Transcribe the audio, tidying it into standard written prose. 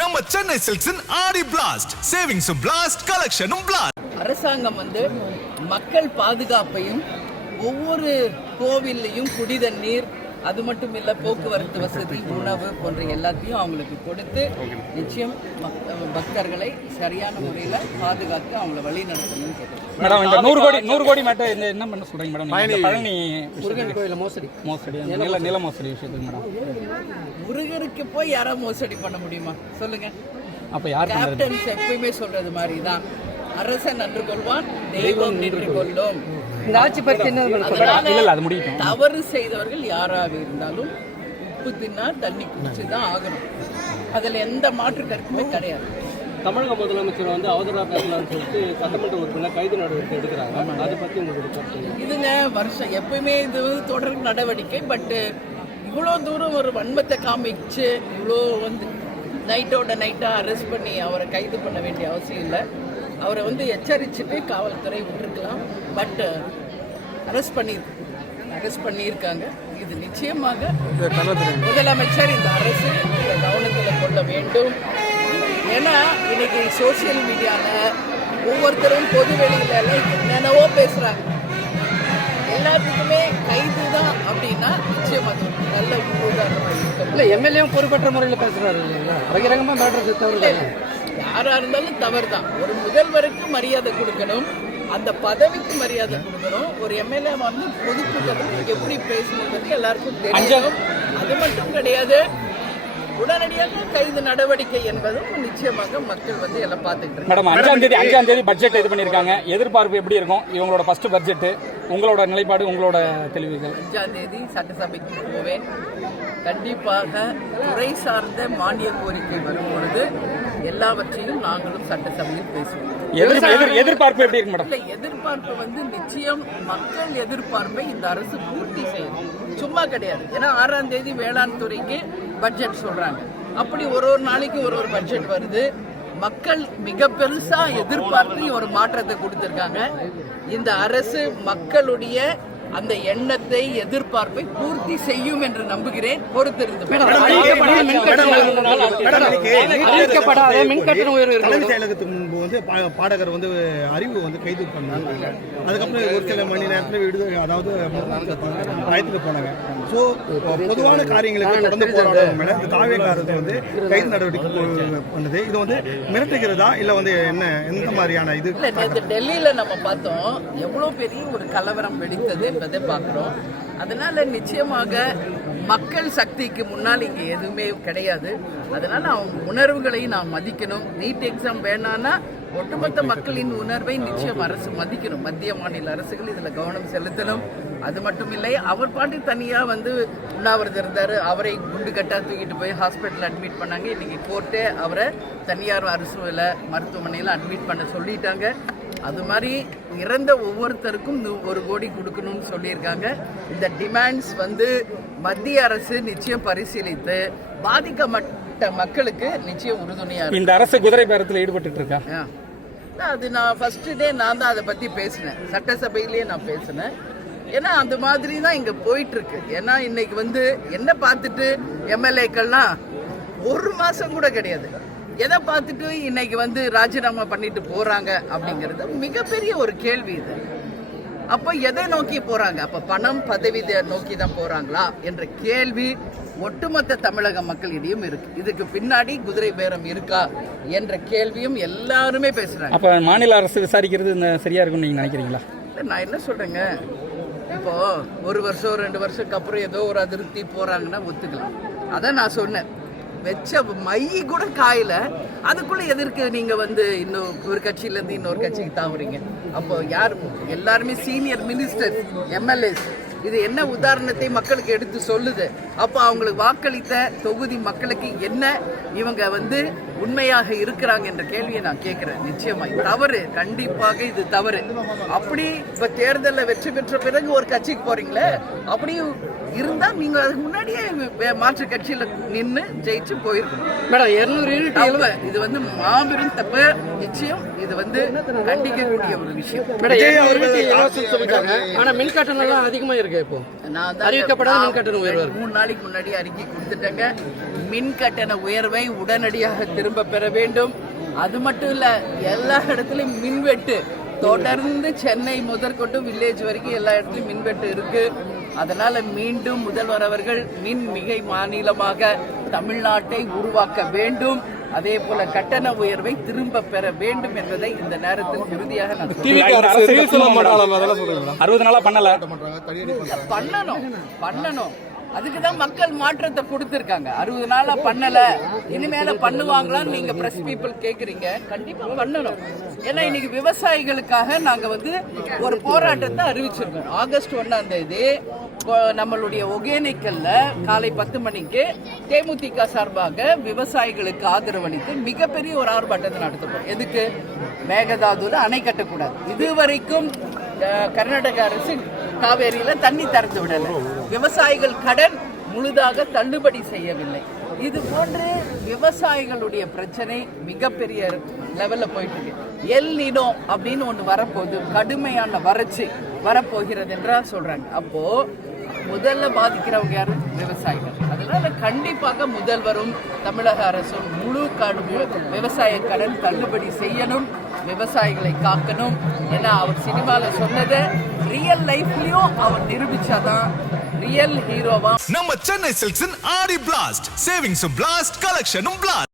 நம்ம சென்னை சில்க்ஸின் ஆடி blast சேவிங்ஸும் blast கலெக்ஷனும் blast. அரசாங்கம் மக்கள் பாதுகாப்பையும் ஒவ்வொரு கோவில்லையும் குடிதண்ணீர், அது மட்டும் இல்லை போக்குவரத்து வசதி, உணவு போன்ற எல்லாத்தையும் அவங்களுக்கு கொடுத்து நிச்சயம் பக்தர்களை சரியான முறையில் பாதுகாத்து அவங்கள வழி நடத்தணும்னு கேட்குறேன். மேடம், இந்த 100 கோடி மேட்டர் என்ன பண்ண சொல்றீங்க மேடம்? பழனி முருகன் கோயில மோசடி நில மோசடி விஷயத்துக்கு மேடம், முருகருக்கு போய் யாரா மோசடி பண்ண முடியுமா சொல்லுங்க? அப்ப யார் கேப்டன்ஸ் எப்பயுமே சொல்றது மாதிரி தான், அரசன் நன்று கொள்வான், தெய்வம் நின்று கொள்ளும். தவறு செய்தவர்கள் யாராக இருந்தாலும் உப்பு தின்னா தண்ணி குடிச்சுதான் ஆகணும். அதுல எந்த மாற்று கருத்துமே கிடையாது. தமிழக முதலமைச்சர் அவதூறாக சொல்லிட்டு சட்டமன்ற உறுப்பினர் கைது நடவடிக்கை எடுக்கிறாங்க. அதை பத்தி உங்களுக்கு இதுங்க வருஷம் எப்பயுமே இது தொடர் நடவடிக்கை. பட் இவ்வளோ தூரம் ஒரு வன்மத்தை காமிச்சு இவ்வளோ நைட்டோட நைட்டாக அரெஸ்ட் பண்ணி அவரை கைது பண்ண வேண்டிய அவசியம் இல்லை. அவரை எச்சரிச்சுட்டு காவல்துறை விட்டுருக்கலாம். பட் அரெஸ்ட் பண்ணியிருக்காங்க. இது நிச்சயமாக முதலமைச்சர் இந்த அரசு கவனத்தில் கொள்ள வேண்டும். ஏன்னா இன்னைக்கு சோசியல் மீடியாவில் ஒவ்வொருத்தரும் பொது வெளியில என்னென்னவோ பேசுகிறாங்க. எல்லாத்துக்குமே கைது தான் அப்படின்னா நிச்சயமாக நல்ல உதாரணமாக இருக்கும். இல்லை, எம்எல்ஏவும் பொறுப்பற்ற முறையில் பேசுகிறாரு இல்லைங்களா? பகிரங்கமாக மேட்ரு தவறு. யாராக இருந்தாலும் தவறு தான். ஒரு முதல்வருக்கு மரியாதை கொடுக்கணும், அந்த பதவிக்கு மரியாதை கொடுக்கணும். ஒரு எம்எல்ஏ பொதுக்கூட்டத்தில் எப்படி பேசணுங்கிறது எல்லாருக்கும் தெரியும். அது மட்டும் கிடையாது, உடனடியாக கைது நடவடிக்கை என்பதும் நிச்சயமாக மக்கள் எல்லாம் பார்த்துக்கிட்டு மேடம், 5ஆம் தேதி பட்ஜெட் இது பண்ணியிருக்காங்க. எதிர்பார்ப்பு எப்படி இருக்கும்? இவங்களோட ஃபர்ஸ்ட் பட்ஜெட், உங்களோட நிலைப்பாடு, உங்களோட தெளிவுகள். 5ஆம் தேதி சட்டசபைக்கு போவேன். கண்டிப்பாக துறை சார்ந்த மானிய கோரிக்கை வரும் பொழுது எல்லாவற்றையும் நாங்களும் சட்டசபையில் பேசுவோம். எதிர்பார்ப்பு எப்படி இருக்கு மேடம்? எதிர்பார்ப்பு நிச்சயம் மக்கள் எதிர்பார்ப்பை இந்த அரசு பூர்த்தி செய்யும். சும்மா கிடையாது. ஏன்னா 6ஆம் தேதி வேளாண் துறைக்கு பட்ஜெட் சொல்றாங்க. அப்படி ஒரு நாளைக்கு ஒரு பட்ஜெட் வருது. மக்கள் மிக பெருசா எதிர்பார்த்து ஒரு மாற்றத்தை கொடுத்திருக்காங்க. இந்த அரசு மக்களுடைய அந்த எண்ணத்தை, எதிர்பார்ப்பை பூர்த்தி செய்யும் என்று நம்புகிறேன். பொறுத்திருந்து தலைமை செயலகத்துக்கு முன்பு பாடகர் அறிவு கைது பண்ணாங்க. அதுக்கப்புறம் ஒரு சில மணி நேரத்தில் பயத்துக்கு போனாங்க. ஸோ பொதுவான காரியங்களுக்கு தொடர்ந்து போராடும் மேடம். இந்த தாவேக்காரத்தை கைது நடவடிக்கை பண்ணுது. இது மிரட்டுகிறதா இல்லை என்ன எந்த மாதிரியான இது? டெல்லியில நம்ம பார்த்தோம், எவ்வளவு பெரிய ஒரு கலவரம் வெடித்தது என்பதை பார்க்கிறோம். அதனால நிச்சயமாக மக்கள் சக்திக்கு முன்னால் இங்கே எதுவுமே கிடையாது. அதனால அவங்க உணர்வுகளை நாம் மதிக்கணும். நீட் எக்ஸாம் வேணான்னா ஒட்டுமொத்த மக்களின் உணர்வை நிச்சயம் அரசு மதிக்கணும். மத்திய மாநில அரசுகள் இதில் கவனம் செலுத்தணும். அது மட்டும் இல்லை, அவர் பாட்டு தனியாக உண்ணாவிரதம் இருந்தார். அவரை குண்டு கட்டா தூக்கிட்டு போய் ஹாஸ்பிட்டல் அட்மிட் பண்ணாங்க. இன்னைக்கு கோர்ட்டே அவரை தனியார் அரசுல மருத்துவமனையில் அட்மிட் பண்ண சொல்லிட்டாங்க. அது மாதிரி இறந்த ஒவ்வொருத்தருக்கும் 1 கோடி கொடுக்கணும்னு சொல்லியிருக்காங்க. இந்த டிமாண்ட்ஸ் மத்திய அரசு நிச்சயம் பரிசீலித்து பாதிக்கப்பட்ட மக்களுக்கு நிச்சயம் உறுதுணையா இருக்கு. இந்த அரசு குதிரை பேரத்தில் ஈடுபட்டு இருக்கா? அது நான் ஃபர்ஸ்ட் டே நான் தான் அதை பத்தி பேசினேன். சட்டசபையிலேயே நான் பேசினேன். ஏன்னா அந்த மாதிரி தான் இங்க போயிட்டு இருக்கு. ஏன்னா இன்னைக்கு என்ன பார்த்துட்டு எம்எல்ஏக்கள்லாம் 1 மாசம் கூட கிடையாது, எதை பார்த்துட்டு இன்னைக்கு ராஜினாமா பண்ணிட்டு போறாங்க அப்படிங்கிறது மிகப்பெரிய ஒரு கேள்வி. இது அப்போ எதை நோக்கி போறாங்க? அப்ப பணம் பதவி நோக்கி தான் போறாங்களா என்ற கேள்வி ஒட்டுமொத்த தமிழக மக்களிடையும் இருக்கு. இதுக்கு பின்னாடி குதிரை பேரம் இருக்கா என்ற கேள்வியும் எல்லாருமே பேசுறாங்க. அப்ப மாநில அரசு விசாரிக்கிறது சரியா இருக்கும்னு நீங்க நினைக்கிறீங்களா? நான் என்ன சொல்றேங்க, இப்போ 1 வருஷம் 2 வருஷத்துக்கு அப்புறம் ஏதோ ஒரு அதிருப்தி போறாங்கன்னா ஒத்துக்கலாம். அதான் நான் சொன்னேன், வச்ச மை கூட காயில அதுக்குள்ள எதற்கு நீங்க இன்னும் ஒரு கட்சியில இருந்து இன்னொரு கட்சிக்கு தாவுறீங்க? அப்போ யார்? எல்லாருமே சீனியர் மினிஸ்டர், எம்எல்ஏஸ். இது என்ன உதாரணத்தை மக்களுக்கு எடுத்து சொல்லுது? அப்போ அவங்களுக்கு வாக்களித்த தொகுதி மக்களுக்கு என்ன இவங்க உண்மையாக இருக்கிறாங்க என்ற கேள்வியை நான் கேட்கிறேன். நிச்சயமா தவறு, கண்டிப்பாக இது தவறு. அப்படி இப்ப தேர்தலில் வெற்றி பெற்ற பிறகு ஒரு கட்சிக்கு போறீங்களே, அப்படி இருந்தா நீங்க அதுக்கு முன்னாடியே மாற்று கட்சியில நின்னு ஜெயிச்சு போயிருக்கணும். மேடம் 200 யூனிட் தப்பு. இது வந்து மாபெரும் தப்பு. நிச்சயம் இது வந்து கண்டிக்கக்கூடிய ஒரு விஷயம். சொல்லிட்டாங்க. ஆனா மின் கட்டணம் எல்லாம் அதிகமா இருக்கு. இப்போ நான் தான் அறிவிக்கப்படாத மின் கட்டண உயர்வு 3 நாளைக்கு முன்னாடி அறிக்கை கொடுத்துட்டேங்க. மின் கட்டண உயர்வை உடனடியாக திரும்ப பெற வேண்டும். அது மட்டும் இல்ல, எல்லா இடத்துலயும் மின்வெட்டு தொடர்ந்து சென்னை முதற்கொண்டு வில்லேஜ் வரைக்கும் எல்லா இடத்துலயும் மின்வெட்டு இருக்கு. அதனால மீண்டும் முதல்வர் அவர்கள் மின் மிகை மாநிலமாக தமிழ்நாட்டை உருவாக்க வேண்டும். அதே போல கட்டண உயர்வை திரும்ப பெற வேண்டும் என்பதை இந்த நேரத்தில் உறுதியாக நான் சொல்றேன். 60 நாளா பண்ணல. பண்ணணும். அதுக்குதான் மக்கள் மாற்றத்தை கொடுத்திருக்காங்க. 60 நாளா பண்ணல, இனிமேல பண்ணுவாங்களான்னு நீங்க பிரஸ் பீப்புள் கேக்குறீங்க. கண்டிப்பா பண்ணணும். ஏன்னா இன்னைக்கு விவசாயிகளுக்காக நாங்க வந்து ஒரு போராட்டத்தை அறிவிச்சிருக்கோம். ஆகஸ்ட் 1ஆம் தேதி நம்மளுடைய ஒகேனக்கல்ல காலை 10 மணிக்கு தேமுதிக சார்பாக விவசாயிகளுக்கு ஆதரவளித்து மிகப்பெரிய ஒரு ஆர்ப்பாட்டத்தை நடத்தப்போம். எதுக்கு? மேகதாதுல அணை கட்டக்கூடாது. இதுவரைக்கும் கர்நாடக அரசு காவேரியில தண்ணி திறந்து விடல. விவசாயிகள் கடன் முழுதாக தள்ளுபடி செய்யவில்லை. இது போன்று விவசாயிகளுடைய பிரச்சனை மிகப்பெரிய லெவல்ல போயிட்டு இருக்கு. எல் நினோ அப்படின்னு ஒண்ணு வரப்போகுது, கடுமையான வறட்சி வரப்போகிறது என்றால் சொல்றாங்க. அப்போ முதல்ல பாதிக்கிறவங்க யாரு? விவசாயிகள். அதனால கண்டிப்பாக முதல்வரும் தமிழக அரசும் முழு விவசாய கடன் தள்ளுபடி செய்யணும், விவசாயிகளை காக்கணும். ஏன்னா அவர் சினிமால சொன்னதை ரியல் லைஃப்லயும் அவர் நிரூபிச்சாதான் ரியல் ஹீரோவா. நம்ம சென்னை சில்க்ஸின் ஆடி பிளாஸ்ட், சேவிங்ஸும் பிளாஸ்ட், கலெக்ஷனும் பிளாஸ்ட்.